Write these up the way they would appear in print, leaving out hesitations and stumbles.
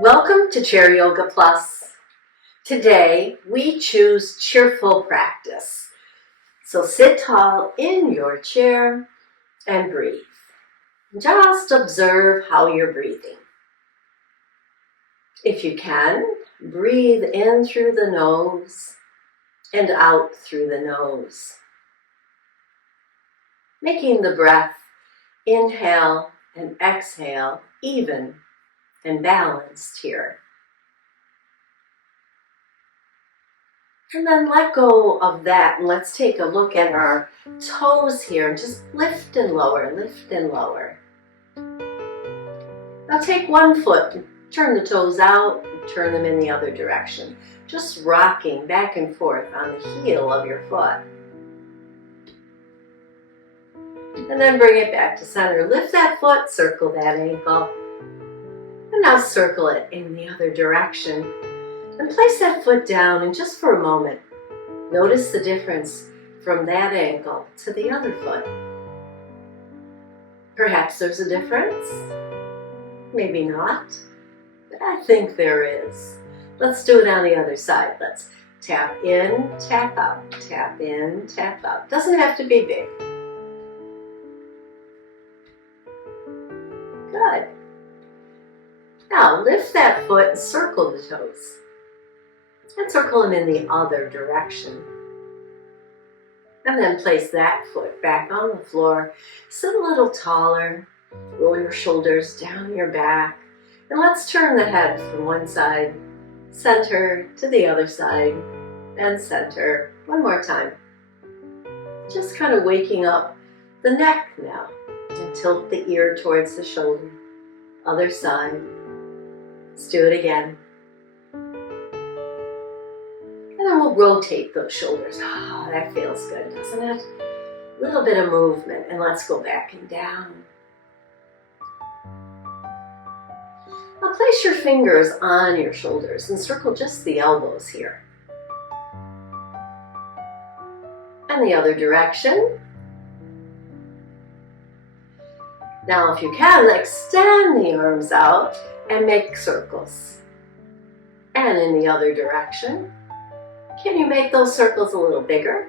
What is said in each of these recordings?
Welcome to Chair Yoga Plus. Today we choose cheerful practice. So sit tall in your chair and breathe. Just observe how you're breathing. If you can, breathe in through the nose and out through the nose. Making the breath inhale and exhale even and balanced here. And then let go of that and let's take a look at our toes here and just lift and lower, lift and lower. Now take one foot, turn the toes out, and turn them in the other direction. Just rocking back and forth on the heel of your foot. And then bring it back to center. Lift that foot, circle that ankle. And now circle it in the other direction. And place that foot down and just for a moment, notice the difference from that ankle to the other foot. Perhaps there's a difference, maybe not, but I think there is. Let's do it on the other side. Let's tap in, tap out, tap in, tap out. Doesn't have to be big. Good. Now lift that foot and circle the toes. And circle them in the other direction. And then place that foot back on the floor. Sit a little taller. Roll your shoulders down your back. And let's turn the head from one side, center to the other side, and center. One more time. Just kind of waking up the neck now. And tilt the ear towards the shoulder. Other side. Let's do it again. And then we'll rotate those shoulders. Oh, that feels good, doesn't it? A little bit of movement, and let's go back and down. Now place your fingers on your shoulders and circle just the elbows here. And the other direction. Now if you can, extend the arms out and make circles. And in the other direction. Can you make those circles a little bigger?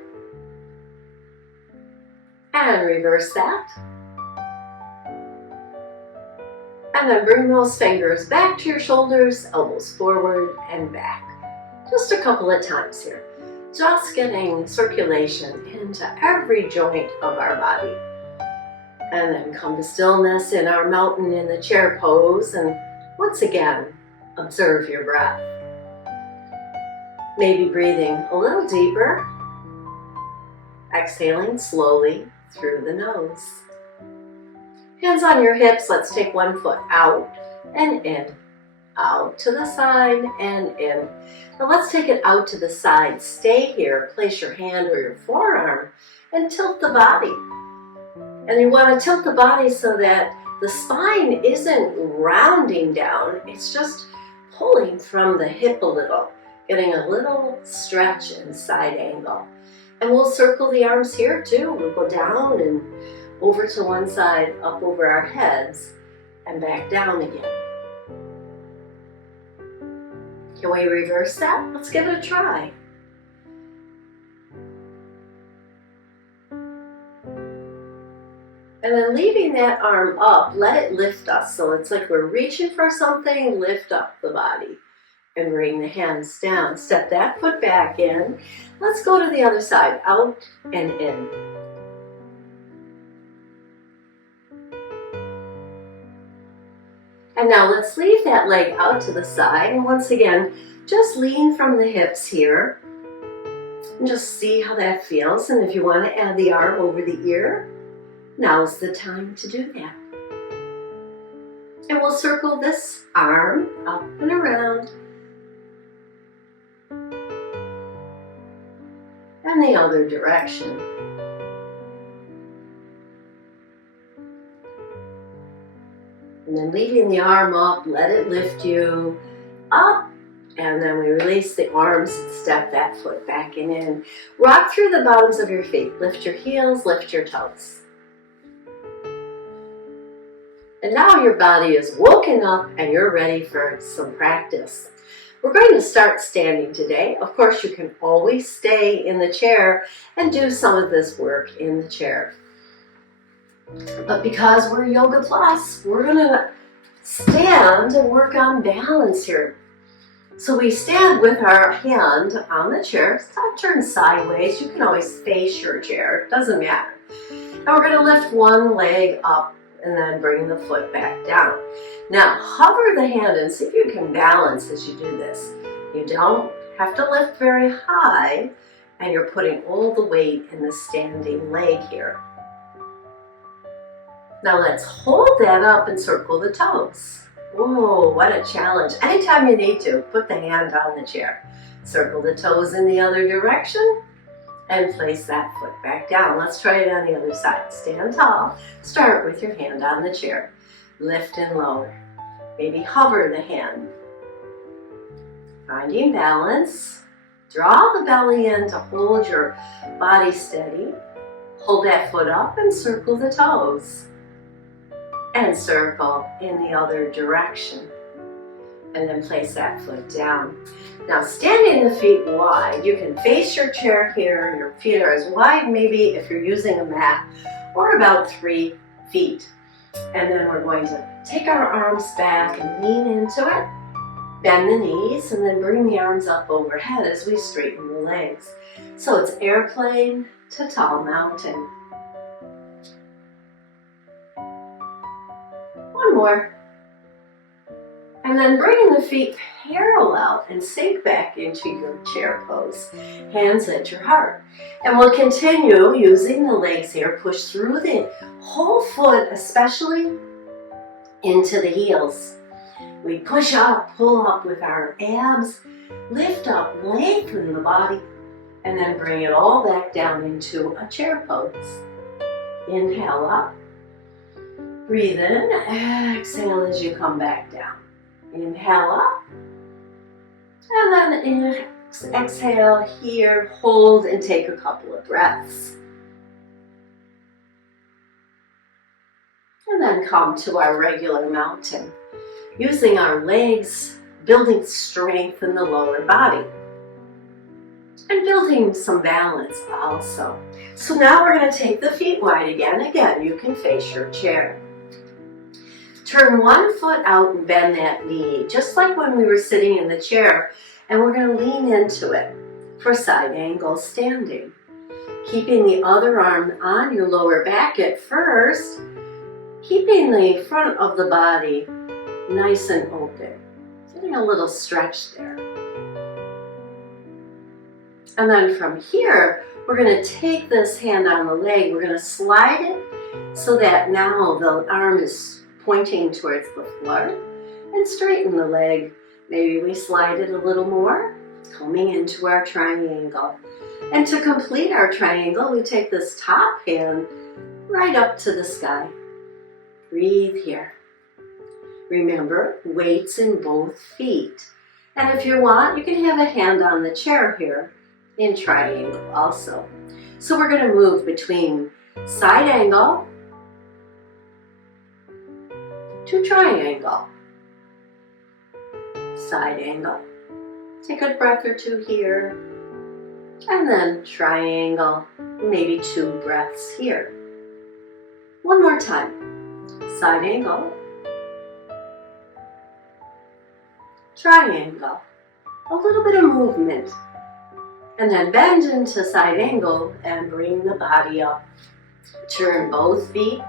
And reverse that. And then bring those fingers back to your shoulders, elbows forward and back. Just a couple of times here. Just getting circulation into every joint of our body. And then come to stillness in our mountain in the chair pose. And once again, observe your breath. Maybe breathing a little deeper, exhaling slowly through the nose. Hands on your hips, let's take one foot out and in, out to the side and in. Now let's take it out to the side. Stay here, place your hand or your forearm and tilt the body. And you want to tilt the body so that the spine isn't rounding down, it's just pulling from the hip a little. Getting a little stretch and side angle. And we'll circle the arms here too. We'll go down and over to one side, up over our heads, and back down again. Can we reverse that? Let's give it a try. And then leaving that arm up, let it lift us. So it's like we're reaching for something, lift up the body. And bring the hands down. Step that foot back in. Let's go to the other side, out and in. And now let's leave that leg out to the side. And once again, just lean from the hips here. And just see how that feels. And if you want to add the arm over the ear, now's the time to do that. And we'll circle this arm up and around. And the other direction. And then leaving the arm up, let it lift you up. And then we release the arms and step that foot back and in. Rock through the bottoms of your feet. Lift your heels, lift your toes. And now your body is woken up and you're ready for some practice. We're going to start standing today. Of course, you can always stay in the chair and do some of this work in the chair. But because we're Yoga Plus, we're going to stand and work on balance here. So we stand with our hand on the chair, turn sideways. You can always face your chair, it doesn't matter. And we're going to lift one leg up and then bring the foot back down. Now hover the hand and see if you can balance as you do this. You don't have to lift very high, and you're putting all the weight in the standing leg here. Now let's hold that up and circle the toes. Whoa, what a challenge. Anytime you need to, put the hand on the chair. Circle the toes in the other direction and place that foot back down. Let's try it on the other side. Stand tall. Start with your hand on the chair. Lift and lower. Maybe hover the hand. Finding balance. Draw the belly in to hold your body steady. Hold that foot up and circle the toes. And circle in the other direction. And then place that foot down. Now standing the feet wide, you can face your chair here. Your feet are as wide maybe if you're using a mat, or about 3 feet. And then we're going to take our arms back and lean into it. Bend the knees and then bring the arms up overhead as we straighten the legs. So it's airplane to tall mountain. One more. And then bringing the feet parallel and sink back into your chair pose. Hands at your heart. And we'll continue using the legs here. Push through the whole foot, especially into the heels. We push up, pull up with our abs, lift up, lengthen the body, and then bring it all back down into a chair pose. Inhale up. Breathe in, exhale as you come back down. Inhale up, and then exhale here, hold and take a couple of breaths. And then come to our regular mountain, using our legs, building strength in the lower body. And building some balance also. So now we're going to take the feet wide again. Again, you can face your chair. Turn one foot out and bend that knee, just like when we were sitting in the chair, and we're going to lean into it for side angle standing. Keeping the other arm on your lower back at first, keeping the front of the body nice and open, getting a little stretch there. And then from here, we're going to take this hand on the leg, we're going to slide it so that now the arm is pointing towards the floor, and straighten the leg. Maybe we slide it a little more, coming into our triangle. And to complete our triangle, we take this top hand right up to the sky. Breathe here. Remember, weights in both feet. And if you want, you can have a hand on the chair here in triangle also. So we're going to move between side angle to triangle, side angle. Take a breath or two here, and then triangle, maybe 2 breaths here. One more time, side angle, triangle, a little bit of movement, and then bend into side angle and bring the body up. Turn both feet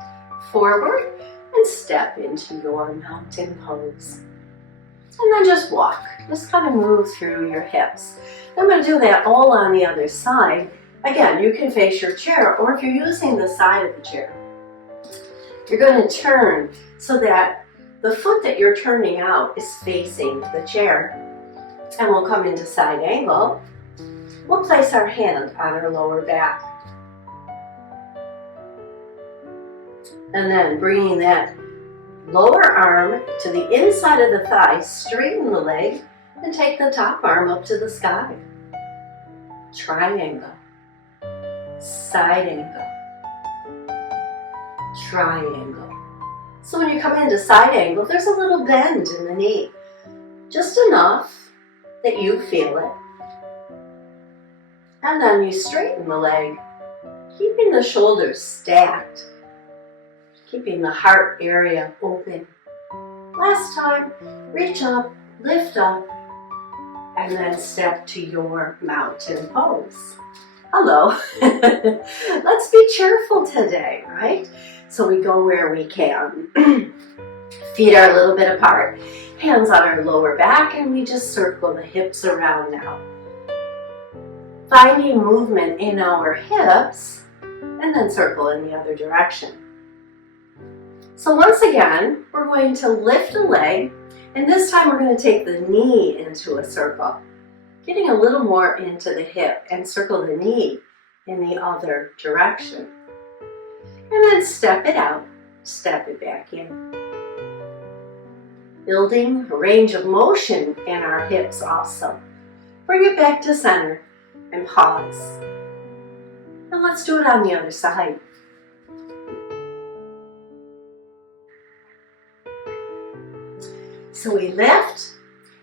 forward and step into your mountain pose. And then just walk. Just kind of move through your hips. I'm going to do that all on the other side. Again, you can face your chair, or if you're using the side of the chair, you're going to turn so that the foot that you're turning out is facing the chair. And we'll come into side angle. We'll place our hand on our lower back. And then bringing that lower arm to the inside of the thigh, straighten the leg, and take the top arm up to the sky. Triangle, side angle, triangle, So when you come into side angle, there's a little bend in the knee, just enough that you feel it. And then you straighten the leg, keeping the shoulders stacked, keeping the heart area open. Last time, reach up, lift up, and then step to your mountain pose. Hello. Let's be cheerful today, right? So we go where we can. Feet are a little bit apart, hands on our lower back, and we just circle the hips around now. Finding movement in our hips, and then circle in the other direction. So once again, we're going to lift a leg, and this time we're going to take the knee into a circle, getting a little more into the hip, and circle the knee in the other direction. And then step it out, step it back in. Building a range of motion in our hips also. Bring it back to center and pause. And let's do it on the other side. So we lift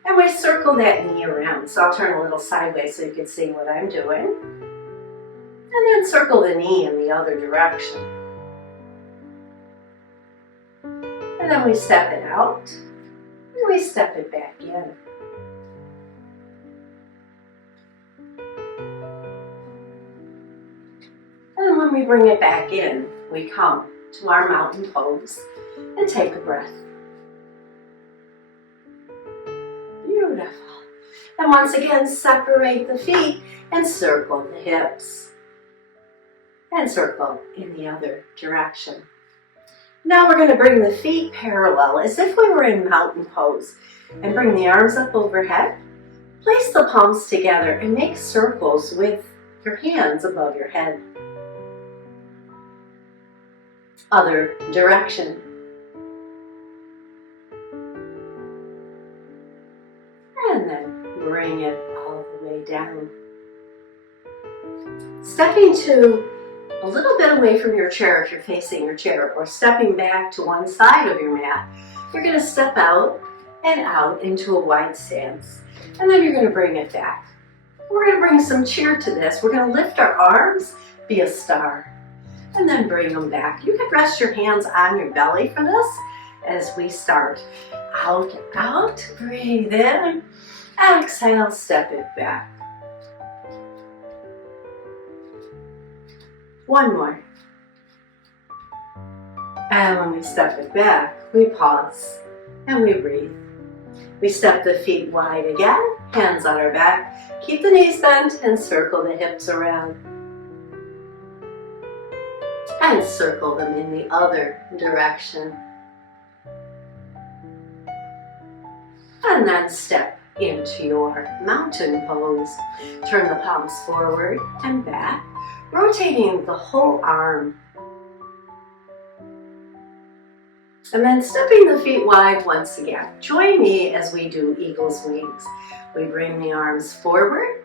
and we circle that knee around. So I'll turn a little sideways so you can see what I'm doing. And then circle the knee in the other direction. And then we step it out and we step it back in. And when we bring it back in, we come to our mountain pose and take a breath. Beautiful. And once again, separate the feet and circle the hips. And circle in the other direction. Now we're going to bring the feet parallel as if we were in mountain pose. And bring the arms up overhead. Place the palms together and make circles with your hands above your head. Other direction. And then bring it all the way down. Stepping to a little bit away from your chair if you're facing your chair, or stepping back to one side of your mat. You're going to step out and out into a wide stance. And then you're going to bring it back. We're going to bring some cheer to this. We're going to lift our arms, be a star. And then bring them back. You can rest your hands on your belly for this as we start. Out, out, breathe in. Exhale, step it back. One more. And when we step it back, we pause and we breathe. We step the feet wide again, hands on our back. Keep the knees bent and circle the hips around. And circle them in the other direction. And then step into your mountain pose. Turn the palms forward and back, rotating the whole arm. And then stepping the feet wide once again. Join me as we do eagle's wings. We bring the arms forward,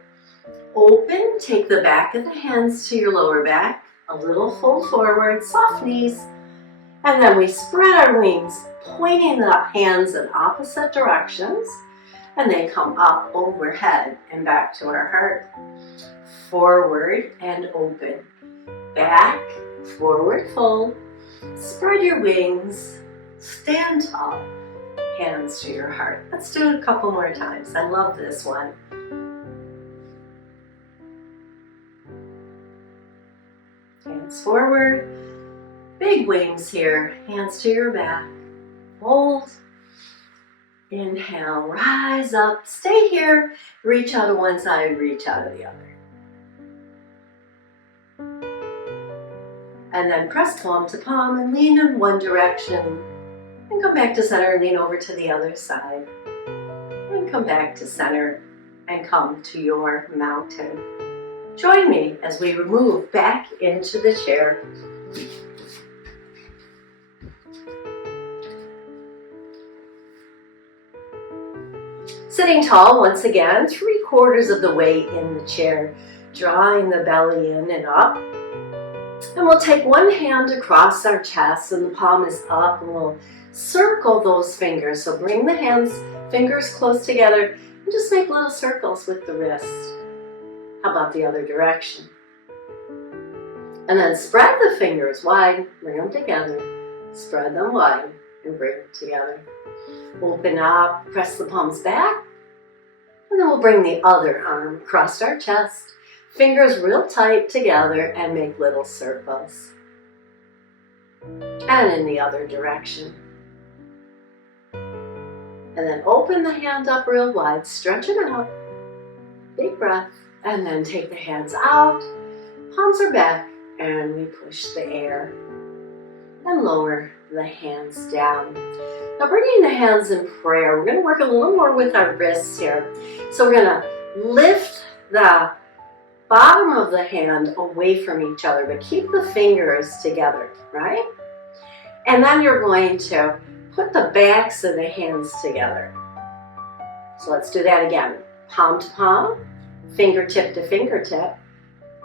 open, take the back of the hands to your lower back, a little fold forward, soft knees, and then we spread our wings, pointing the hands in opposite directions, and they come up overhead and back to our heart. Forward and open. Back, forward fold, spread your wings, stand tall, hands to your heart. Let's do it a couple more times. I love this one. Hands forward, big wings here, hands to your back, hold, inhale, rise up, stay here, reach out to one side, reach out to the other. And then press palm to palm and lean in one direction, and come back to center, lean over to the other side, and come back to center, and come to your mountain. Join me as we move back into the chair. Sitting tall once again, 3/4 of the way in the chair, drawing the belly in and up. And we'll take one hand across our chest and the palm is up, and we'll circle those fingers. So bring the fingers close together and just make little circles with the wrist. How about the other direction? And then spread the fingers wide, bring them together. Spread them wide and bring them together. Open up, press the palms back, and then we'll bring the other arm across our chest. Fingers real tight together and make little circles. And in the other direction. And then open the hand up real wide, stretch it out. Big breath. And then take the hands out, palms are back, and we push the air. And lower the hands down. Now bringing the hands in prayer, we're going to work a little more with our wrists here. So we're going to lift the bottom of the hand away from each other, but keep the fingers together, right? And then you're going to put the backs of the hands together. So let's do that again. Palm to palm, fingertip to fingertip,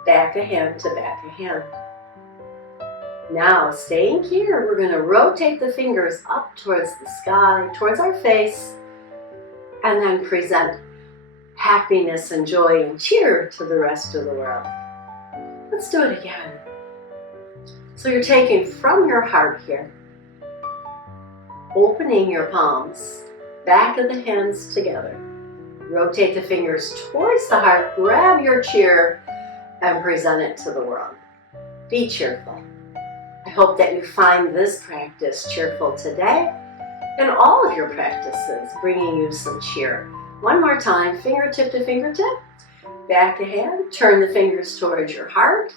back of hand to back of hand. Now, staying here, we're going to rotate the fingers up towards the sky, towards our face, and then present happiness and joy and cheer to the rest of the world. Let's do it again. So you're taking from your heart here, opening your palms, back of the hands together. Rotate the fingers towards the heart, grab your cheer, and present it to the world. Be cheerful. I hope that you find this practice cheerful today and all of your practices bringing you some cheer. One more time, fingertip to fingertip, back of hand, turn the fingers towards your heart,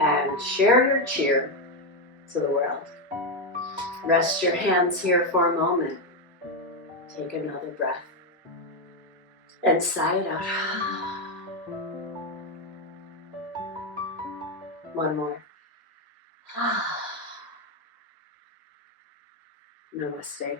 and share your cheer to the world. Rest your hands here for a moment. Take another breath. And sigh it out. One more. Namaste.